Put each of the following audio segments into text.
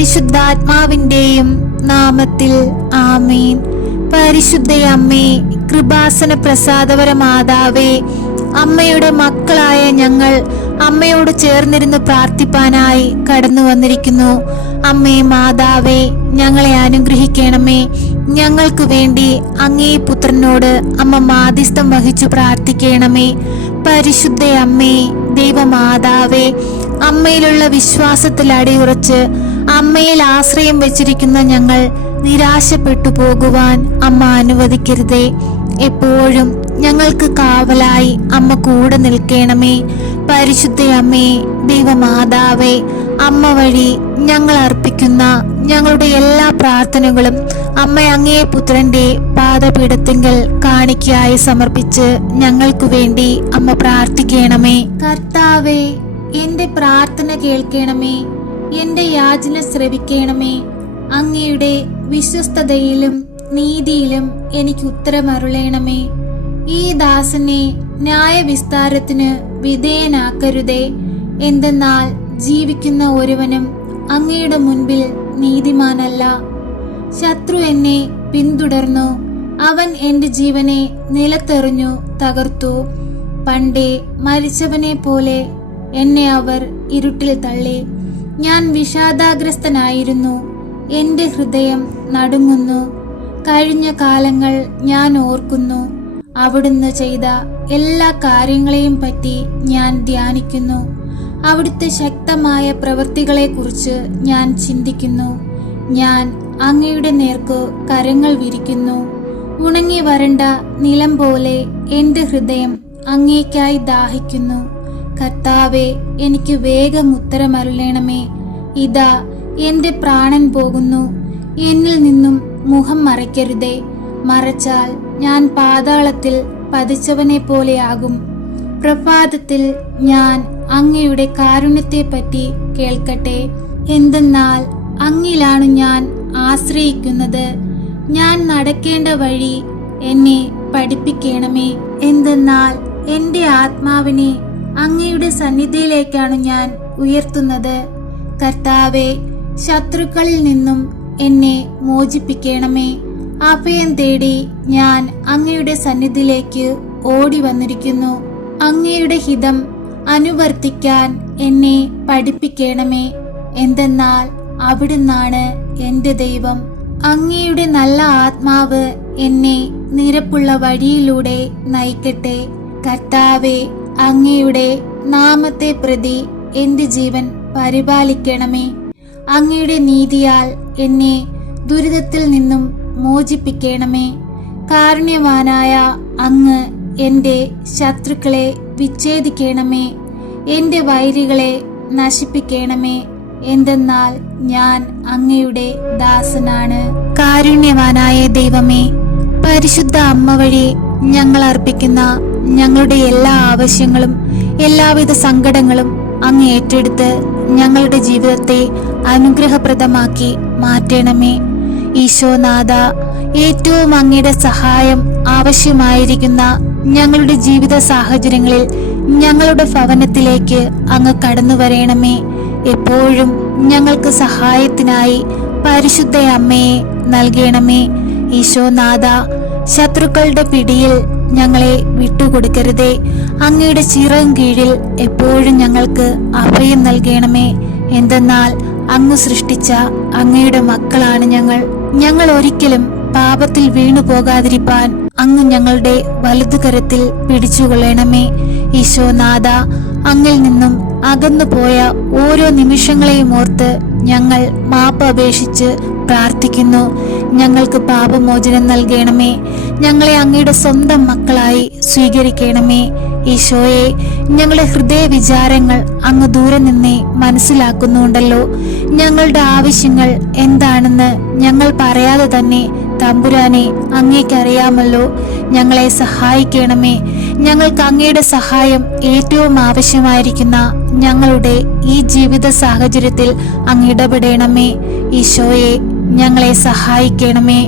പരിശുദ്ധാത്മാവിന്റെയും നാമത്തിൽ ആമേൻ. പരിശുദ്ധയമ്മേ, കൃപാസന പ്രസാദപര മാതാവേ, അമ്മയുടെ മക്കളായ ഞങ്ങൾ അമ്മയോട് ചേർന്നിരുന്ന് പ്രാർത്ഥിപ്പാനായി കടന്നു വന്നിരിക്കുന്നു. അമ്മേ മാതാവേ, ഞങ്ങളെ അനുഗ്രഹിക്കണമേ. ഞങ്ങൾക്ക് വേണ്ടി അങ്ങേ പുത്രനോട് അമ്മ മാധ്യസ്ഥം വഹിച്ചു പ്രാർത്ഥിക്കണമേ. പരിശുദ്ധ അമ്മേ, ദൈവമാതാവേ, അമ്മയിലുള്ള വിശ്വാസത്തിൽ അടിയുറച്ച് അമ്മയിൽ ആശ്രയം വെച്ചിരിക്കുന്ന ഞങ്ങൾ നിരാശപ്പെട്ടു പോകുവാൻ അമ്മ അനുവദിക്കരുതേ. എപ്പോഴും ഞങ്ങൾക്ക് കാവലായി അമ്മ കൂടെ നിൽക്കണമേ. പരിശുദ്ധ അമ്മേ, ദൈവമാതാവേ, അമ്മ വഴി ഞങ്ങൾ അർപ്പിക്കുന്ന ഞങ്ങളുടെ എല്ലാ പ്രാർത്ഥനകളും അമ്മ അങ്ങേ പുത്രന്റെ പാദപീഠത്തിങ്കൽ കാണിക്കയായി സമർപ്പിച്ച് ഞങ്ങൾക്ക് വേണ്ടി അമ്മ പ്രാർത്ഥിക്കണമേ. കർത്താവേ, എന്റെ പ്രാർത്ഥന കേൾക്കണമേ. എന്റെ യാചന ശ്രവിക്കണമേ. അങ്ങയുടെ വിശ്വസ്തതയിലും നീതിയിലും എനിക്ക് ഉത്തരമരുളണമേ. ഈ ദാസനെ ന്യായവിസ്താരത്തിന് വിധേയനാക്കരുതേ. എന്തെന്നാൽ ജീവിക്കുന്ന ഒരുവനും അങ്ങയുടെ മുൻപിൽ നീതിമാനല്ല. ശത്രു എന്നെ പിന്തുടർന്നു. അവൻ എന്റെ ജീവനെ നിലത്തെറിഞ്ഞു തകർത്തു. പണ്ടേ മരിച്ചവനെ പോലെ എന്നെ അവർ ഇരുട്ടിൽ തള്ളി. ഞാൻ വിഷാദാഗ്രസ്തനായിരുന്നു. എന്റെ ഹൃദയം നടുങ്ങുന്നു. കഴിഞ്ഞ കാലങ്ങൾ ഞാൻ ഓർക്കുന്നു. അവിടുന്ന് ചെയ്ത എല്ലാ കാര്യങ്ങളെയും പറ്റി ഞാൻ ധ്യാനിക്കുന്നു. അവിടുത്തെ ശക്തമായ പ്രവൃത്തികളെക്കുറിച്ച് ഞാൻ ചിന്തിക്കുന്നു. ഞാൻ അങ്ങയുടെ നേർക്ക് കരങ്ങൾ വിരിക്കുന്നു. ഉണങ്ങി വരണ്ട നിലം പോലെ എന്റെ ഹൃദയം അങ്ങേക്കായി ദാഹിക്കുന്നു. കർത്താവേ, എനിക്ക് വേഗം ഉത്തരമരുളണമേ. ഇതാ എന്റെ പ്രാണൻ പോകുന്നു. എന്നിൽ നിന്നും മുഖം മറയ്ക്കരുതേ. മറച്ചാൽ ഞാൻ പാതാളത്തിൽ പതിച്ചവനെ പോലെയാകും. പ്രഭാതത്തിൽ ഞാൻ അങ്ങയുടെ കാരുണ്യത്തെപ്പറ്റി കേൾക്കട്ടെ. എന്തെന്നാൽ അങ്ങിലാണ് ഞാൻ ആശ്രയിക്കുന്നത്. ഞാൻ നടക്കേണ്ട വഴി എന്നെ പഠിപ്പിക്കണമേ. എന്തെന്നാൽ എന്റെ ആത്മാവിനെ അങ്ങയുടെ സന്നിധിയിലേക്കാണ് ഞാൻ ഉയർത്തുന്നത്. കർത്താവെ, ശത്രുക്കളിൽ നിന്നും എന്നെ മോചിപ്പിക്കണമേ. അഭയം തേടി ഞാൻ അങ്ങയുടെ സന്നിധിയിലേക്ക് ഓടി വന്നിരിക്കുന്നു. അങ്ങയുടെ ഹിതം അനുവർത്തിക്കാൻ എന്നെ പഠിപ്പിക്കണമേ. എന്തെന്നാൽ അവിടുന്നാണ് എന്റെ ദൈവം. അങ്ങയുടെ നല്ല ആത്മാവ് എന്നെ നിരപ്പുള്ള വഴിയിലൂടെ നയിക്കട്ടെ. കർത്താവെ, അങ്ങയുടെ നാമത്തെ പ്രതി എന്റെ ജീവൻ പരിപാലിക്കണമേ. അങ്ങയുടെ നീതിയാൽ എന്നെ ദുരിതത്തിൽ നിന്നും മോചിപ്പിക്കണമേ. കാരുണ്യവാനായ അങ്ങ് എന്റെ ശത്രുക്കളെ വിച്ഛേദിക്കണമേ. എന്റെ വൈരികളെ നശിപ്പിക്കണമേ. എന്തെന്നാൽ ഞാൻ അങ്ങയുടെ ദാസനാണ്. കാരുണ്യവാനായ ദൈവമേ, പരിശുദ്ധ അമ്മ വഴി ഞങ്ങൾ അർപ്പിക്കുന്ന ഞങ്ങളുടെ എല്ലാ ആവശ്യങ്ങളും എല്ലാവിധ സങ്കടങ്ങളും അങ്ങ് ഏറ്റെടുത്ത് ഞങ്ങളുടെ ജീവിതത്തെ അനുഗ്രഹപ്രദമാക്കി മാറ്റണമേ. ഈശോനാഥ, ഏറ്റവും അങ്ങയുടെ സഹായം ആവശ്യമായിരിക്കുന്ന ഞങ്ങളുടെ ജീവിത സാഹചര്യങ്ങളിൽ ഞങ്ങളുടെ ഭവനത്തിലേക്ക് അങ്ങ് കടന്നു വരണമേ. എപ്പോഴും ഞങ്ങൾക്ക് സഹായത്തിനായി പരിശുദ്ധ അമ്മയെ നൽകണമേ. ഈശോനാഥ, ശത്രുക്കളുടെ പിടിയിൽ ഞങ്ങളെ വിട്ടുകൊടുക്കരുതേ. അങ്ങയുടെ ചിറകും കീഴിൽ എപ്പോഴും ഞങ്ങൾക്ക് അഭയം നൽകണമേ. എന്തെന്നാൽ അങ്ങ് സൃഷ്ടിച്ച അങ്ങയുടെ മക്കളാണ് ഞങ്ങൾ. ഞങ്ങൾ ഒരിക്കലും പാപത്തിൽ വീണു പോകാതിരിപ്പാൻ അങ്ങ് ഞങ്ങളുടെ വലതുകരത്തിൽ പിടിച്ചുകൊള്ളണമേ. ഈശോനാഥ, അങ്ങിൽ നിന്നും അകന്നുപോയ ഓരോ നിമിഷങ്ങളെയും ഓർത്ത് ഞങ്ങൾ മാപ്പ് അപേക്ഷിച്ച് പ്രാർത്ഥിക്കുന്നു. ഞങ്ങൾക്ക് പാപമോചനം നൽകണമേ. ഞങ്ങളെ അങ്ങയുടെ സ്വന്തം മക്കളായി സ്വീകരിക്കണമേ. ഈശോയെ, ഞങ്ങളുടെ ഹൃദയ വിചാരങ്ങൾ അങ്ങ് ദൂരെ നിന്നേ മനസ്സിലാക്കുന്നുണ്ടല്ലോ. ഞങ്ങളുടെ ആവശ്യങ്ങൾ എന്താണെന്ന് ഞങ്ങൾ പറയാതെ തന്നെ തമ്പുരാനെ അങ്ങേക്കറിയാമല്ലോ. ഞങ്ങളെ സഹായിക്കണമേ. ഞങ്ങൾക്ക് അങ്ങയുടെ സഹായം ഏറ്റവും ആവശ്യമായിരിക്കുന്ന ഞങ്ങളുടെ ഈ ജീവിത സാഹചര്യത്തിൽ അങ്ങ് ഇടപെടണമേ. ഈശോയെ, ഞങ്ങളെ സഹായിക്കണമേ.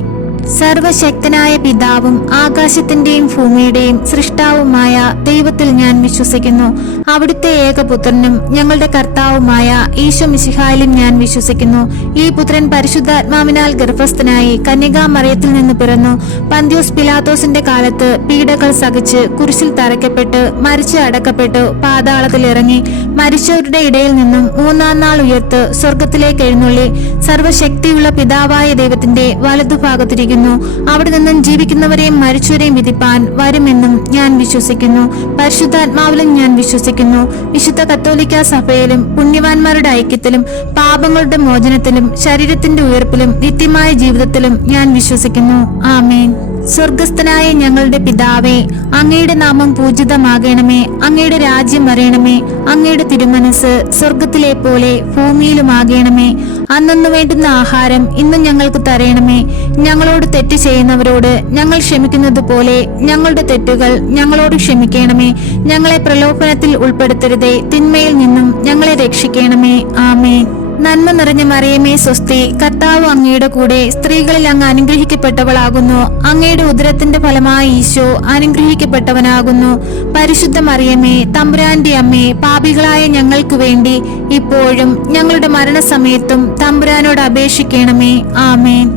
സർവശക്തനായ പിതാവും ആകാശത്തിന്റെയും ഭൂമിയുടെയും സൃഷ്ടാവുമായ ദൈവത്തിൽ ഞാൻ വിശ്വസിക്കുന്നു. അവിടുത്തെ ഏകപുത്രനും ഞങ്ങളുടെ കർത്താവുമായ ഈശോ മിശിഹായിലും ഞാൻ വിശ്വസിക്കുന്നു. ഈ പുത്രൻ പരിശുദ്ധാത്മാവിനാൽ ഗർഭസ്ഥനായി കന്യകാമറിയത്തിൽ നിന്ന് പിറന്നു. പന്ത്യോസ് പിലാത്തോസിന്റെ കാലത്ത് പീഡകൾ സഹിച്ച് കുരിശിൽ തറയ്ക്കപ്പെട്ട് മരിച്ച് അടക്കപ്പെട്ടു പാതാളത്തിൽ ഇറങ്ങി മരിച്ചവരുടെ ഇടയിൽ നിന്നും മൂന്നാം നാൾ ഉയർത്ത് സ്വർഗത്തിലേക്ക് എഴുന്നള്ളി സർവശക്തിയുള്ള പിതാവായ ദൈവത്തിന്റെ വലതുഭാഗത്തിരിക്കുന്നു. അവിടെ നിന്നും ജീവിക്കുന്നവരെയും മരിച്ചവരെയും വിധിപ്പാൻ വരുമെന്നും ഞാൻ വിശ്വസിക്കുന്നു. പരിശുദ്ധാത്മാവിലും ഞാൻ വിശ്വസിക്കുന്നു. വിശുദ്ധ കത്തോലിക്ക സഭയിലും പുണ്യവാന്മാരുടെ ഐക്യത്തിലും പാപങ്ങളുടെ മോചനത്തിലും ശരീരത്തിന്റെ ഉയർപ്പിലും നിത്യമായ ജീവിതത്തിലും ഞാൻ വിശ്വസിക്കുന്നു. ആമേൻ. സ്വർഗസ്ഥനായ ഞങ്ങളുടെ പിതാവേ, അങ്ങയുടെ നാമം പൂജിതമാകണമേ. അങ്ങയുടെ രാജ്യം വരയണമേ. അങ്ങയുടെ തിരുമനസ് സ്വർഗത്തിലെ പോലെ ഭൂമിയിലുമാകണമേ. അന്നന്നു വേണ്ടുന്ന ആഹാരം ഇന്ന് ഞങ്ങൾക്ക് തരയണമേ. ഞങ്ങളോട് തെറ്റ് ചെയ്യുന്നവരോട് ഞങ്ങൾ ക്ഷമിക്കുന്നത് പോലെ ഞങ്ങളുടെ തെറ്റുകൾ ഞങ്ങളോട് ക്ഷമിക്കണമേ. ഞങ്ങളെ പ്രലോഭനത്തിൽ ഉൾപ്പെടുത്തരുതേ. തിന്മയിൽ നിന്നും ഞങ്ങളെ രക്ഷിക്കണമേ. ആമേൻ. നന്മ നിറഞ്ഞ മറിയമേ സ്വസ്തി, കർത്താവ് അങ്ങയുടെ കൂടെ സ്ത്രീകളിൽ അങ്ങ് അനുഗ്രഹിക്കപ്പെട്ടവളാകുന്നു. അങ്ങയുടെ ഉദരത്തിന്റെ ഫലമായി ഈശോ അനുഗ്രഹിക്കപ്പെട്ടവനാകുന്നു. പരിശുദ്ധ മറിയമേ, തമ്പുരാന്റെ അമ്മേ, പാപികളായ ഞങ്ങൾക്ക് വേണ്ടി ഇപ്പോഴും ഞങ്ങളുടെ മരണസമയത്തും തമ്പുരാനോട് അപേക്ഷിക്കണമേ. ആമേൻ.